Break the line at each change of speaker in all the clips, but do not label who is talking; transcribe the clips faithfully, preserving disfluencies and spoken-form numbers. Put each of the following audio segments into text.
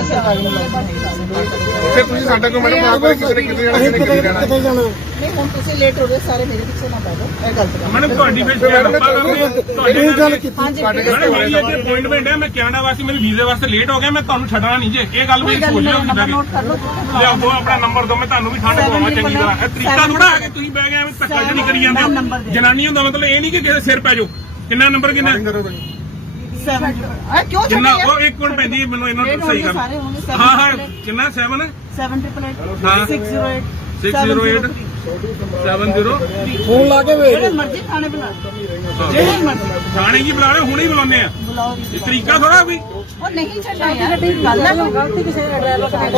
ਫਿਰ ਤੁਸੀਂ ਸਾਡਾ ਕੋਈ ਮੈਡਮ ਆਪ ਕਿਸੇ ਨੇ ਕਿਤੇ ਜਾਣਾ ਕਿਤੇ ਜਾਣਾ
ਨਹੀਂ ਹੁਣ ਤੁਸੀਂ ਲੇਟ ਹੋ ਗਏ ਸਾਰੇ ਮੇਰੇ ਪਿੱਛੇ ਨਾ ਪੈ ਜਾਓ ਇਹ ਗੱਲ ਤੇ
ਮੈਡਮ ਤੁਹਾਡੀ ਫਿਰ ਆਪਾਂ ਕਰਦੇ ਆ ਤੁਹਾਡੀ ਗੱਲ ਕੀਤੀ
ਹਾਂਜੀ
ਮੈਡਮ ਮੇਰੀ ਇੱਥੇ ਅਪਾਇੰਟਮੈਂਟ ਹੈ ਮੈਂ ਕੈਨੇਡਾ ਵਾਸਤੇ ਮੇਰੇ ਵੀਜ਼ੇ ਵਾਸਤੇ ਲੇਟ ਹੋ ਗਿਆ ਮੈਂ ਤੁਹਾਨੂੰ ਛੱਡਣਾ ਨਹੀਂ ਜੇ ਇਹ ਗੱਲ ਵੀ ਭੁੱਲ ਜਾਓ ਕਿਦਾਂ
ਨੋਟ ਕਰ ਲਓ
ਲਿਆਓ ਦੋ ਆਪਣਾ ਨੰਬਰ ਦਿਓ ਮੈਂ ਤੁਹਾਨੂੰ ਵੀ ਠੰਡ ਪਵਾਵਾਂ ਚੰਗੀ ਤਰ੍ਹਾਂ ਇਹ ਤਰੀਕਾ ਥੋੜਾ ਆ ਕੇ ਤੁਸੀਂ ਬਹਿ ਗਏ ਐਵੇਂ ਧੱਕਾ ਜਿਹੜੀ ਕਰੀ ਜਾਂਦੇ ਹੋ ਜਨਾਨੀ ਹੁੰਦਾ ਮਤਲਬ ਇਹ ਨਹੀਂ ਕਿ ਕਿਸੇ ਸਿਰ ਪੈ ਜਾਓ ਕਿੰਨਾ ਨੰਬਰ ਕਿੰਨਾ
ਕਿਉਂ
ਕਿੰਨਾ ਉਹ ਇੱਕ ਮਿੰਟ ਪੈਂਦੀ ਮੈਨੂੰ ਇਹਨਾਂ ਨੂੰ ਸਹੀ ਕਰ ਹਾਂ ਹਾਂ ਕਿੰਨਾ ਸੈਵਨ
ਸੈਵਨ ਟ੍ਰਿਪਲ ਏਟ
ਹਾਂ
six zero eight
six zero eight seven zero
phone ਲਾ ਕੇ ਵੇਖ ਜਿਹੜੇ ਮਰਜ਼ੀ ਖਾਣੇ ਬਣਾ ਜਿਹੜੇ ਮਰਜ਼ੀ
ਖਾਣੇ ਕੀ ਬੁਲਾ ਰਹੇ ਹੁਣੇ ਹੀ ਬੁਲਾਉਂਦੇ ਆ
ਬੁਲਾਓ
ਇਹ ਤਰੀਕਾ ਥੋੜਾ ਵੀ
ਉਹ ਨਹੀਂ ਛੱਡਣਾ ਯਾਰ ਗੱਲ ਹੈ ਗਲਤੀ ਕਿਸੇ ਦਾ ਡਰਾਈਵਰ ਦਾ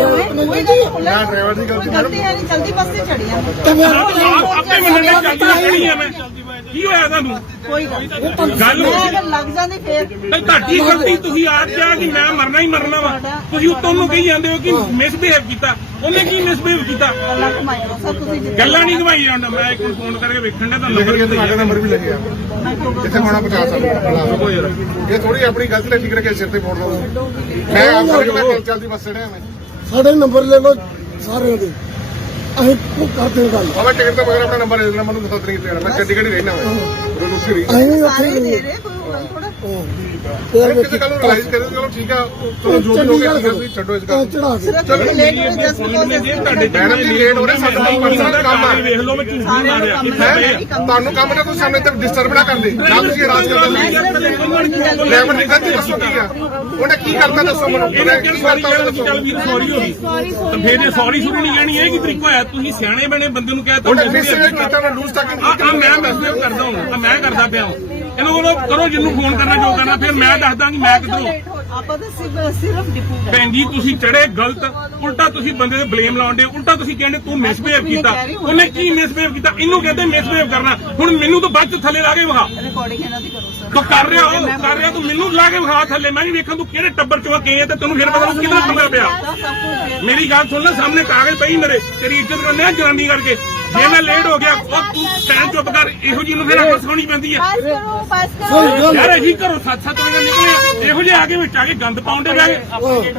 ਨਾ ਡਰਾਈਵਰ ਦੀ ਗਲਤੀ
ਗਲਤੀ ਹੈ ਨਹੀਂ ਜਲਦੀ ਬੱਸ ਤੇ ਚੜੀ ਆ
ਆਪੇ ਮੰਨਣੇ ਚੱਲਦੀ ਖੜੀ ਆ ਮੈਂ ਕੀ ਹੋਇਆ ਤੁਹਾਨੂੰ
ਕੋਈ ਗੱਲ
ਗੱਲ
ਅਗਰ ਲੱਗ ਜਾਂਦੀ ਫੇਰ
ਨਹੀਂ ਤੁਹਾਡੀ ਗਲਤੀ ਤੁਸੀਂ ਆਪ ਕਿਹਾ ਕਿ ਮੈਂ ਮਰਨਾ ਹੀ ਮਰਨਾ ਵਾ ਤੁਸੀਂ ਉੱਤੋਂ ਨੂੰ ਕਹੀ ਜਾਂਦੇ ਹੋ ਕਿ ਮਿਸਬਿਹੇਵ ਕੀਤਾ ਉਹਨੇ ਕੀ ਮਿਸਬਿਹੇਵ ਕੀਤਾ
ਗੱਲਾਂ ਘੁਮਾਈ ਜਾਓ ਸਰ ਤੁਸੀਂ
ਗੱਲਾਂ ਨਹੀਂ ਘੁਮਾਈ ਜਾਂਦਾ ਮੈਂ ਇੱਕ ਫੋਨ ਕਰਕੇ ਵੇਖਣ ਦਾ
ਲਿਖ
ਤੁਹਾਨੂੰ
ਕੇ ਤੁਹਾਡਾ ਨੰਬਰ ਵੀ ਲੱਗਿਆ ਜਿੱਥੇ ਹੋਣਾ ਪਹੁੰਚਾ ਸਕਦਾ ਇਹ ਥੋੜੀ ਆਪਣੀ ਗਲਤੀ ਨੇ ਠੀਕ ਕਰਕੇ ਸਿਰ ਤੇ ਫੋੜ ਲਓ ਮੈਂ ਆਪ ਕਰਕੇ ਮੈਂ ਚੱਲਦੀ ਬੱਸ ਚੜਿਆ ਮੈਂ
ਸਾਡੇ ਨੰਬਰ ਲੈ ਲਓ ਸਾਰਿਆਂ ਦੇ ਅਸੀਂ ਕਰਦੇ ਗੱਲ
ਉਹ ਟਿਕਟ ਤੋਂ ਬਗੈਰ ਆਪਣਾ ਨੰਬਰ ਦੇ ਦੇਣਾ ਮੈਨੂੰ ਦੱਸ ਨਹੀਂ ਦੇਣਾ ਮੈਂ ਚੰਡੀਗੜ੍ਹ ਹੀ ਰਹਿਣਾ ਮੈਂ ਰੋਜ਼ ਉੱਥੇ ਰਹੀ
ਅਸੀਂ ਵੀ
ਸਾਰੇ
ਉੱਥੇ
ਦੇ ਰਹੇ ਕੋਈ ਗੱਲ ਥੋੜਾ
ਕਿਸੇ ਗੱਲ ਨੂੰ ਰਿਲਾਈਜ਼ ਕਰੇ ਚਲੋ ਠੀਕ ਆ ਚਲੋ ਜੋ ਵੀ ਹੋ ਗਿਆ ਤੁਸੀਂ ਛੱਡੋ ਇਸ ਗੱਲ
ਚੜਾ ਕੇ
ਸਿਰਫ ਲੇਟ ਹੋ just because
madam ji late ਹੋ ਰਹੇ ਸਾਡਾ ਪਰਸਨਲ ਕੰਮ ਆ
ਵੇਖ ਲਓ ਮੈਂ ਝੂਠ ਨਹੀਂ ਮਾਰਿਆ
ਤੁਹਾਨੂੰ ਕੰਮ ਨਾ ਕੋਈ ਸਾਹਮਣੇ ਤੇ ਡਿਸਟਰਬ ਨਾ ਕਰਦੇ ਨਾ ਤੁਸੀਂ ਰਾਜ ਕਰਦੇ ਲੈਵਲ ਨਿਕਲ ਕੇ ਦੱਸੋ ਕੀ ਆ ਉਹਨੇ ਕੀ ਕਰਤਾ ਦੱਸੋ ਮੈਨੂੰ
ਇਹਨੇ ਕਿਹੜੀ ਸੌਰੀ ਚੱਲ ਵੀ ਸੌਰੀ ਹੋ ਗਈ ਤਾਂ ਫੇਰ ਇਹ ਸੌਰੀ ਸ਼ੁਰੂ ਨਹੀਂ ਕਹਿਣੀ ਇਹ ਕੀ ਤਰੀਕਾ ਹੋਇਆ ਤੁਸੀਂ ਸਿਆਣੇ ਬਣੇ ਬੰਦੇ ਨੂੰ ਕਹਿ ਤਾ
ਉਹਨੇ ਮਿਸਬਿਹੇਵ ਕੀਤਾ ਮੈਂ ਲੂਜ਼ ਤੱਕ
ਆ ਮੈਂ ਮੈਸੇਜ ਕਰਦਾ ਹਾਂ ਮੈਂ ਕਰਦਾ ਪਿਆ ਇਹਨੂੰ ਉਹਨੂੰ ਕਰੋ ਜਿਹਨੂੰ ਫੋਨ ਕਰਨਾ ਜੋ ਕਰਨਾ ਫਿਰ ਮੈਂ ਦੱਸਦਾ ਕਿ ਮੈਂ ਕਿੱਧਰੋਂ
ਆਪਾਂ ਤਾਂ ਸਿਰਫ ਡਿਪੂ
ਭੈਣ ਜੀ ਤੁਸੀਂ ਚੜੇ ਗਲਤ ਉਲਟਾ ਤੁਸੀਂ ਬੰਦੇ ਤੇ ਬਲੇਮ ਲਾਉਂਦੇ ਉਲਟਾ ਤੁਸੀਂ ਕਹਿੰਦੇ ਤੂੰ ਮਿਸਬਿਹੇਵ ਕੀਤਾ ਉਹਨੇ ਕੀ ਮਿਸਬਿਹੇਵ ਕੀਤਾ ਇਹਨੂੰ ਕਹਿੰਦੇ ਮਿਸਬਿਹੇਵ ਕਰਨਾ ਹੁਣ ਮੈਨੂੰ ਤਾਂ ਬਾਅਦ ਚ ਥੱਲੇ ਲਾ ਕੇ ਵਿਖਾ
ਰਿਕਾਰਡਿੰਗ ਇਹਨਾਂ ਦੀ ਕਰੋ ਸਰ
ਤੂੰ ਕਰ ਰਿਹਾ ਉਹ ਕਰ ਰਿਹਾ ਤੂੰ ਮੈਨੂੰ ਲਾ ਕੇ ਵਿਖਾ ਥੱਲੇ ਮੈਂ ਵੀ ਵੇਖਾਂ ਤੂੰ ਕਿਹੜੇ ਟੱਬਰ ਚੋਂ ਗਏ ਤੇ ਤੈਨੂੰ ਫਿਰ ਪਤਾ ਲੱਗੂ ਕਿਹਦਾ ਪੰਗਾ ਪਿਆ ਮੇਰੀ ਗੱਲ ਸੁਣ ਲੈ ਸਾਹਮਣੇ ਕਾਗਜ਼ ਪਈ ਮੇਰੇ ਤੇਰੀ ਇੱਜ਼ਤ ਕਰਨੇ ਆ ਜਨਾਨੀ ਕਰਕੇ ਜੇ ਮੈਂ ਲੇਟ ਹੋ ਗਿਆ ਉਹ ਤੂੰ ਟਾਈਮ ਚੁੱਪ ਕਰ ਇਹੋ ਜਿਹੀ ਨੂੰ ਫਿਰ ਅੱਖ ਸੁਣੀ ਪੈਂਦੀ ਆ
ਪਾਸ ਕਰੋ ਪਾਸ ਕਰੋ
ਯਾਰ ਅਸੀਂ ਘਰੋਂ ਸੱਤ ਸੱਤ ਵਜੇ ਨਿਕਲੇ ਇਹੋ ਜਿਹੇ ਆ ਕੇ ਵਿੱਚ ਆ ਕੇ ਗੰਦ ਪਾਉਂਦੇ ਬਹਿ ਗਏ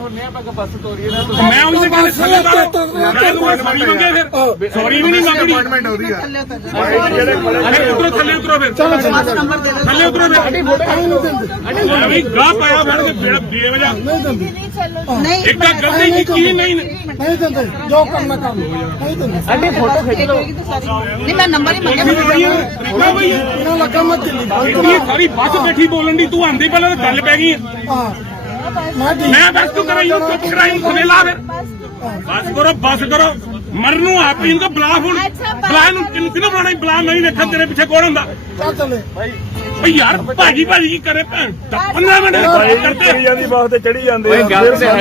ਮੈਂ ਉਹਦੇ ਕਹਿੰਦੇ ਥੱਲੇ ਤਾਰੋ ਸੌਰੀ ਮੰਗੇ ਫਿਰ ਸੌਰੀ ਵੀ ਨਹੀਂ ਮੰਗਣੀ
ਅਪਾਇੰਟਮੈਂਟ ਹੋ ਰਹੀ ਆ
ਅਰੇ ਉਤਰੋ ਥੱਲੇ ਉਤਰੋ ਫਿਰ
ਨੰਬਰ ਦੇ ਦਿਓ
ਥੱਲੇ ਉਤਰੋ ਫਿਰ ਅਭੀ ਗਾਹ ਪਾਇਆ ਫੜ ਕੇ ਬੇੜ ਬੇਵਜਾ
ਨਹੀਂ
ਇੱਕ ਤਾਂ ਗਲਤੀ ਕੀਤੀ ਨਹੀਂ
ਨਹੀਂ ਦਿੰਦੇ ਜੋ ਕਰਨਾ ਕਰ ਲਓ ਨਹੀਂ ਦਿੰਦੇ
ਅੱਡੇ ਫੋਟੋ ਖਿੱਚ ਲਓ ਨਹੀਂ ਮੈਂ ਨੰਬਰ ਹੀ ਮੰਗਿਆ
ਤਰੀਕਾ ਬਈ
ਇਹਨਾਂ ਲੱਗਾ ਮੈਂ ਦਿੱਲੀ
ਇੰਨੀ ਸਾਰੀ ਬੱਸ ਬੈਠੀ ਬੋਲਣ ਦੀ ਤੂੰ ਆਂਦੀ ਪਹਿਲਾਂ ਤਾਂ ਗੱਲ ਪੈ ਗਈ
ਹਾਂ ਮੈਂ ਠੀਕ
ਮੈਂ ਬਸ ਤੂੰ ਕਰਾਈ ਨੂੰ ਚੁੱਪ ਕਰਾਈ ਨੂੰ ਖਵੇਲਾ ਫਿਰ ਬਸ ਕਰੋ ਬਸ ਕਰੋ ਮਰਨ ਨੂੰ ਆਪ ਹੀ ਇਹਨੂੰ ਬੁਲਾ ਹੁਣ ਬੁਲਾ ਇਹਨੂੰ ਕਿਹਨੂੰ ਕਿਹਨੂੰ ਬੁਲਾਣਾ ਬੁਲਾ ਮੈਂ ਹੀ ਵੇਖਾਂ ਤੇਰੇ ਪਿੱਛੇ ਕੌਣ ਹੁੰਦਾ
ਚੱਲ ਚੱਲੇ
ਓਏ ਯਾਰ ਭਾਜੀ ਭਾਜੀ ਕੀ ਕਰੇ ਭੈਣ ਪੰਦਰਾਂ ਮਿੰਟ ਕਰਦੇ
ਜਾਂਦੀ ਬਾਸ ਤੇ ਚੜੀ ਜਾਂਦੇ ਆ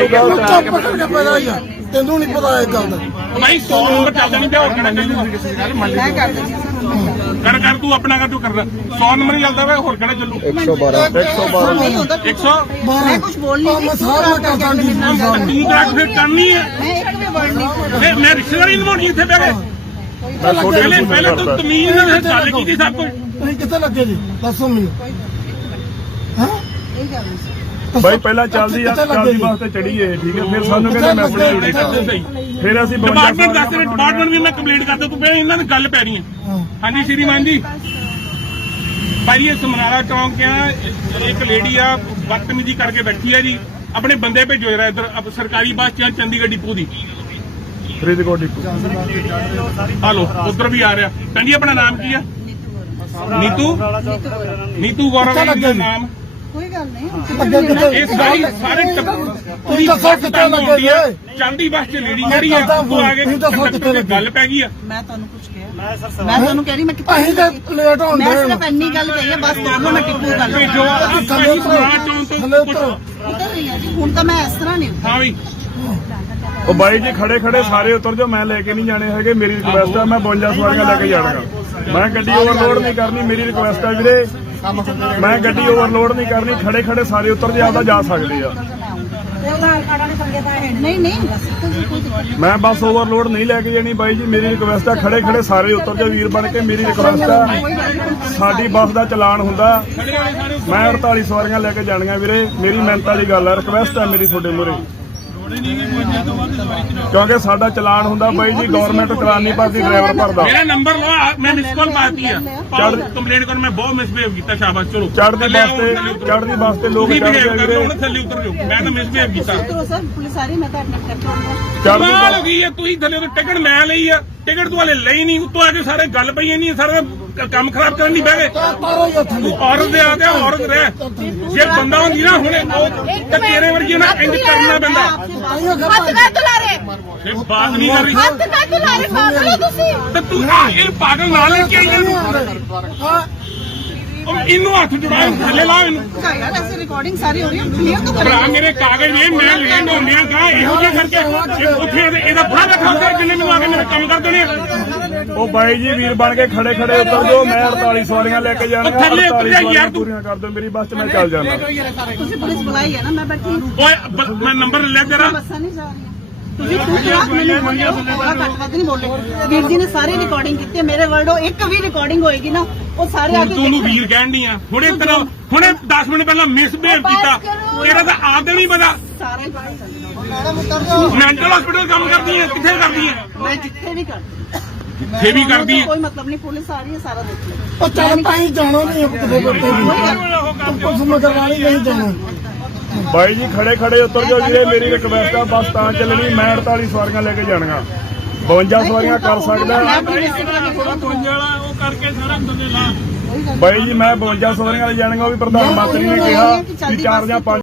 ਤੈਨੂੰ ਨਹੀਂ ਪਤਾ ਇਹ ਗੱਲ ਦਾ
ਭਾਈ ਸੌ ਨੰਬਰ ਚੱਲਦਾ ਨਹੀਂ ਪਿਆ ਹੋਰ ਕਿਹੜਾ ਚੱਲੂ
ਮੈਂ ਕਰ ਦਿੰਦੀ
ਕਰ ਕਰ ਤੂੰ ਆਪਣਾ ਕਰ ਤੂੰ ਕਰਦਾ ਸੌ ਨੰਬਰ ਹੀ ਚੱਲਦਾ ਵਾ ਹੋਰ ਕਿਹੜਾ ਚੱਲੂ
ਇੱਕ ਸੌ ਬਾਰਾਂ
ਇੱਕ ਸੌ
ਮੈਂ ਕੁਝ ਬੋਲ ਨਹੀਂ
ਮੈਂ ਸਾਰਾ ਕਰਦਾ ਜੀ
ਤੂੰ ਤਾਂ ਫਿਰ ਕਰਨੀ ਹੈ
ਮੈਂ ਇੱਕ ਵੀ ਵਰਡ ਨਹੀਂ
ਮੈਂ ਮੈਂ ਰਿਸ਼ਤੇਦਾਰੀ ਨਿਭਾਉਣੀ ਇੱਥੇ ਬਹਿ ਕੇ ਪਹਿਲੇ ਪਹਿਲੇ ਤੂੰ ਤਮੀਜ਼ ਨਾਲ ਗੱਲ ਕੀਤੀ ਸਭ ਕੁਝ
ਤੁਸੀਂ ਕਿੱਥੇ ਲੱਗੇ ਜੀ ਦੱਸੋ ਮੈਨੂੰ ਹਾਂ
ਇਹ ਗੱਲ ਨਹੀਂ
ਬਾਈ ਪਹਿਲਾਂ ਚੱਲਦੀ ਆ ਚੱਲਦੀ ਬਾਸ ਤੇ ਚੜੀਏ ਠੀਕ ਹੈ ਫਿਰ ਸਾਨੂੰ ਕਹਿੰਦੇ ਮੈਂ ਆਪਣੀ ਡਿਊਟੀ ਕਰਦਾ
ਸਹੀ
ਫਿਰ ਅਸੀਂ
ਡਿਪਾਰਟਮੈਂਟ ਦੱਸ ਰਹੇ ਡਿਪਾਰਟਮੈਂਟ ਵੀ ਮੈਂ ਕੰਪਲੀਟ ਕਰਦਾ ਤੂੰ ਪਹਿਲਾਂ ਇਹਨਾਂ ਦੀ ਗੱਲ ਪੈ ਰਹੀ ਹੈ ਹਾਂਜੀ ਸ਼੍ਰੀਮਾਨ ਜੀ ਭਾਈ ਇਹ ਸਮਨਾਰਾ ਚੌਂਕ ਆ ਇੱਕ ਲੇਡੀ ਆ ਬਦਤਮੀਜ਼ੀ ਕਰਕੇ ਬੈਠੀ ਆ ਜੀ ਆਪਣੇ ਬੰਦੇ ਭੇਜੋ ਜਰਾ ਇੱਧਰ ਸਰਕਾਰੀ ਬੱਸ ਚ ਚੰਡੀਗੜ੍ਹ ਡਿਪੂ ਦੀ
ਫਰੀਦਕੋਟ ਡਿਪੂ
ਹਲੋ ਉਧਰ ਵੀ ਆ ਰਿਹਾ ਕਹਿੰਦੀ ਆਪਣਾ ਨਾਮ ਕੀ ਆ ਨੀਤੂ ਨੀਤੂ ਗੌਰਵ ਦਾ ਨਾਮ
ਕੋਈ ਗੱਲ ਨਹੀਂ
ਇਹ ਸਾਰੀ ਸਾਰੇ ਪੂਰੀ
ਦੱਸੋ ਕਿੱਥੇ ਲੱਗੇ
ਚਾਂਦੀ ਬੱਸ ਚ ਲੇਡੀ ਜਿਹੜੀ ਆ ਉਹ ਆ ਕੇ ਗੱਲ ਪੈ ਗਈ ਆ
ਮੈਂ ਤੁਹਾਨੂੰ ਕੁਝ ਕਿਹਾ ਮੈਂ ਤੁਹਾਨੂੰ ਕਹਿ ਰਹੀ ਮੈਂ ਕਿੱਥੇ
ਅਸੀਂ ਤਾਂ ਲੇਟ ਹੋਣ
ਮੈਂ
ਦੇ
ਸਿਰਫ ਇੰਨੀ ਗੱਲ ਕਹੀ ਹੈ ਬਸ ਦੋਨੋਂ ਮੈਂ ਟਿੱਪੂ ਕਰ
ਤੇ ਜੋ
ਥੱਲੇ ਉਤਰੋ ਥੱਲੇ ਉਤਰੋ
ਉਤਰ ਰਹੀ ਹਾਂ ਜੀ ਹੁਣ ਤਾਂ ਮੈਂ ਇਸ ਤਰ੍ਹਾਂ ਨਹੀਂ
ਹਾਂ ਵੀ
ਉਹ ਬਾਈ ਜੀ ਖੜੇ ਖੜੇ ਸਾਰੇ ਉਤਰ ਜਾਓ ਮੈਂ ਲੈ ਕੇ ਨਹੀਂ ਜਾਣੇ ਹੈਗੇ ਮੇਰੀ ਰਿਕੁਐਸਟ ਆ ਮੈਂ ਬਵੰਜਾ ਸਵਾਰੀਆਂ ਲੈ ਕੇ ਜਾਣਾਗਾ ਮੈਂ ਗੱਡੀ ਓਵਰਲੋਡ ਨਹੀਂ ਕਰਨੀ ਮੇਰੀ ਰਿਕੁਐਸਟ ਆ ਵੀਰੇ ਮੈਂ ਗੱਡੀ ਓਵਰਲੋਡ ਨਹੀਂ ਕਰਨੀ ਖੜੇ ਖੜੇ ਸਾਰੇ ਉਤਰ ਜੇ ਆਪਦਾ ਜਾ ਸਕਦੇ ਆ
ਨਹੀਂ ਨਹੀਂ
ਮੈਂ ਬੱਸ ਓਵਰਲੋਡ ਨਹੀਂ ਲੈ ਕੇ ਜਾਣੀ ਬਾਈ ਜੀ ਮੇਰੀ ਰਿਕੁਐਸਟ ਆ ਖੜੇ ਖੜੇ ਸਾਰੇ ਉਤਰ ਜਾ ਵੀਰ ਬਣ ਕੇ ਮੇਰੀ ਰਿਕੁਐਸਟ ਆ ਸਾਡੀ ਬੱਸ ਦਾ ਚਲਾਨ ਹੁੰਦਾ ਮੈਂ ਅੜਤਾਲੀ ਸਵਾਰੀਆਂ ਲੈ ਕੇ ਜਾਣੀਆਂ ਵੀਰੇ ਮੇਰੀ ਮਿਹਨਤ ਵਾਲੀ ਗੱਲ ਆ ਰਿਕੁਐਸਟ ਆ ਮੇਰੀ ਤੁਹਾਡੇ ਮੂਹਰੇ ਕਿਉਂਕਿ ਸਾਡਾ ਚਲਾਨ ਹੁੰਦਾ ਬਾਈ ਜੀ ਗਵਰਨਮੈਂਟ ਚਲਾਨ ਨਹੀਂ ਭਰਦੀ ਡਰਾਈਵਰ ਭਰਦਾ
ਮੇਰਾ ਨੰਬਰ ਲਓ ਆ, ਮੈਂ ਮਿਸ ਕਾਲ ਮਾਰਤੀ ਆ ਕੰਪਲੇਂਟ ਕਰ ਮੈਂ ਬਹੁਤ ਮਿਸਬਿਹੇਵ ਕੀਤਾ ਸ਼ਾਬਾਸ਼ ਚਲੋ
ਚੜ੍ਹਦੀ ਬੱਸ ਤੇ ਚੜ੍ਹਦੀ ਬੱਸ ਤੇ ਲੋਕ
ਤੁਸੀਂ
ਚੜ੍ਹਦੇ
ਬਿਹੇਵ
ਆ
ਕਰ ਲਓ
ਵੀਰੇ
ਹੁਣ ਥੱਲੇ ਉਤਰ ਜਾਓ ਮੈਂ ਤਾਂ ਮਿਸਬਿਹੇਵ ਕੀਤਾ
ਉਤਰੋ ਸਰ ਪੁਲਿਸ ਆ ਰਹੀ ਮੈਂ ਤਾਂ ਐਡਮਿਟ ਕਰਕੇ ਆਉਂਗਾ
ਚੜ੍ਹਦੀ
ਕਮਾਲ ਹੋ
ਬੱਸ
ਗਈ ਹੈ ਤੁਸੀਂ ਥੱਲੇ ਤੋਂ ਟਿਕਟ ਮੈਂ ਲਈ ਆ ਟਿਕਟ ਤੂੰ ਹਲੇ ਲਈ ਨਹੀਂ ਉੱਤੋਂ ਆ ਕੇ ਸਾਰੇ ਗੱਲ ਪਈ ਨਹੀਂ ਸਾਰੇ ਕੰਮ ਖਰਾਬ ਕਰਨ ਦੀ ਬਹਿ ਗਏ
ਤਾਰੋ ਹੀ ਹੱਥ
ਤੂੰ ਔਰਤ ਦੇ ਆ ਗਿਆ ਔਰਤ ਰਹਿ ਜੇ ਬੰਦਾ ਹੁੰਦੀ ਨਾ ਹੁਣੇ ਉਹ ਤੇ ਤੇਰੇ ਵਰਗੀ ਨਾ ਇੰਜ ਕਰਨਾ ਪੈਂਦਾ
ਹੱਥ ਕਾ ਤੁਲਾਰੇ
ਇਹ ਬਾਤ ਨਹੀਂ ਕਰ ਰਹੀ
ਹੱਥ ਕਾ ਤੁਲਾਰੇ ਪਾਗਲ ਹੋ ਤੁਸੀਂ
ਤੇ ਤੂੰ ਆ ਇਹ ਪਾਗਲ ਨਾਲ ਲੈ ਕੇ ਆਈ ਇਹਨੂੰ ਉਹ ਇਹਨੂੰ ਹੱਥ ਜੁੜਾ ਥੱਲੇ ਲਾ ਇਹਨੂੰ
ਕਾ ਯਾਰ ਐਸੇ ਰਿਕਾਰਡਿੰਗ ਸਾਰੀ ਹੋ ਰਹੀ ਹੈ ਕਲੀਅਰ ਤਾਂ
ਭਰਾ
ਕਰੋ
ਮੇਰੇ ਕਾਗਜ਼ ਨੇ ਮੈਂ ਲੈਣ ਹੁੰਦਿਆਂ ਕਾ ਇਹੋ ਜਿਹਾ ਕਰਕੇ ਇਹ ਉੱਥੇ ਇਹਦੇ- ਇਹਦਾ ਬੜਾ ਰੱਖਾ ਕਰ ਜਿੰਨੇ ਮੈਨੂੰ ਆ ਕੇ ਮੇਰੇ ਕੰਮ ਕਰ ਦੇਣੇ ਆ।
ਉਹ ਬਾਈ ਜੀ ਵੀਰ ਬਣ ਕੇ ਖੜੇ ਖੜੇ ਉਤਰ ਜਾਓ ਮੈਂ ਅੜਤਾਲੀ ਸਵਾਰੀਆਂ ਲੈ ਕੇ ਜਾਣੀਆਂ
ਥੱਲੇ ਉਤਰ
ਅੜਤਾਲੀ
ਜਾ ਯਾਰ
ਸਵਾਰੀਆਂ
ਤੂੰ।
ਪੂਰੀਆਂ ਕਰ ਦਿਓ ਮੇਰੀ ਬੱਸ 'ਚ ਮੈਂ ਚੱਲ ਜਾਣਾ
ਤੁਸੀਂ ਪੁਲਿਸ ਬੁਲਾਈ ਹੈ ਨਾ ਮੈਂ ਬੈਠੀ ਹਾਂ।
ਓਏ ਬ- ਮੈਂ ਨੰਬਰ ਲੈ ਜਰਾ
ਬੱਸਾਂ ਨਹੀਂ ਜਾ ਰਹੀਆਂ ਤੁਸੀਂ ਤੂੰ ਕਿਹਾ ਮੈਨੂੰ ਬੋਲਿਆ ਘੱਟ ਵੱਧ ਨਹੀਂ ਬੋਲੇ ਵੀਰ ਜੀ ਨੇ ਸਾਰੀ ਰਿਕਾਰਡਿੰਗ ਕੀਤੀ ਹੈ ਮੇਰੇ ਵਰਡੋ ਇੱਕ ਵੀ ਰਿਕਾਰਡਿੰਗ ਹੋਏਗੀ ਨਾ ਉਹ ਸਾਰੇ ਆ
ਹੁਣ
ਕੇ
ਤੂੰ ਨੂੰ
ਦੇਖਣ।
ਵੀਰ ਕਹਿਣ ਦੀ ਆ ਹੁਣੇ ਤੇਰਾ ਹੁਣੇ ਦਸ ਮਿੰਟ ਪਹਿਲਾਂ ਮਿਸਬਿਹੇਵ ਕੀਤਾ ਇਹਦਾ ਤਾਂ ਆਪ ਨਹੀਂ ਪਤਾ
ਸਾਰਾ ਹੀ ਪਤਾ ਚੱਲ ਜਾਣਾ
ਮੈਂਟਲ ਹਸਪੀਟਲ ਕੰਮ ਕਰਦੀ ਹੈ ਕਿੱਥੇ ਕਰਦੀ ਹੈ
ਮੈਂ ਜਿੱਥੇ ਵੀ ਕਰਦੀ
ਜਿੱਥੇ ਵੀ ਕਰਦੀ ਹੈ
ਕੋਈ ਮਤਲਬ ਨਹੀਂ ਪੁਲਿਸ ਆ ਰਹੀ ਹੈ ਸਾਰਾ ਦੇਖ ਲਓ
ਉਹ ਚੱਲ ਤਾਂ ਹੀ ਜਾਣਾ ਨਹੀਂ ਕਿਤੇ ਬੱਤੇ ਵੀ ਪੁਲਿਸ ਮਗਰਵਾਣੀ ਨਹੀਂ ਜਾਣਾ
ਬਾਈ ਜੀ ਖੜੇ ਖੜੇ ਉਤਰ ਜਾਓ ਵੀਰੇ ਮੇਰੀ ਰਿਕਵੈਸਟ ਆ ਬੱਸ ਤਾਂ ਚੱਲਣੀ ਮੈਂ ਅੜਤਾਲੀ ਸਵਾਰੀਆਂ ਲੈ ਕੇ ਜਾਣੀਆਂ ਬਵੰਜਾ ਸਵਾਰੀਆਂ ਕਰ ਸਕਦਾ
ਉਹ ਕਰਕੇ ਸਾਰਾ ਬੰਦੇ ਲਾ
ਬਾਈ ਜੀ ਮੈਂ ਬਵੰਜਾ ਸਵਾਰੀਆਂ ਲੈ ਜਾਣੀਆਂ ਉਹ ਵੀ ਪ੍ਰਧਾਨ ਮੰਤਰੀ ਨੇ ਕਿਹਾ ਕਿ ਚਾਰ ਜਾਂ ਪੰਜ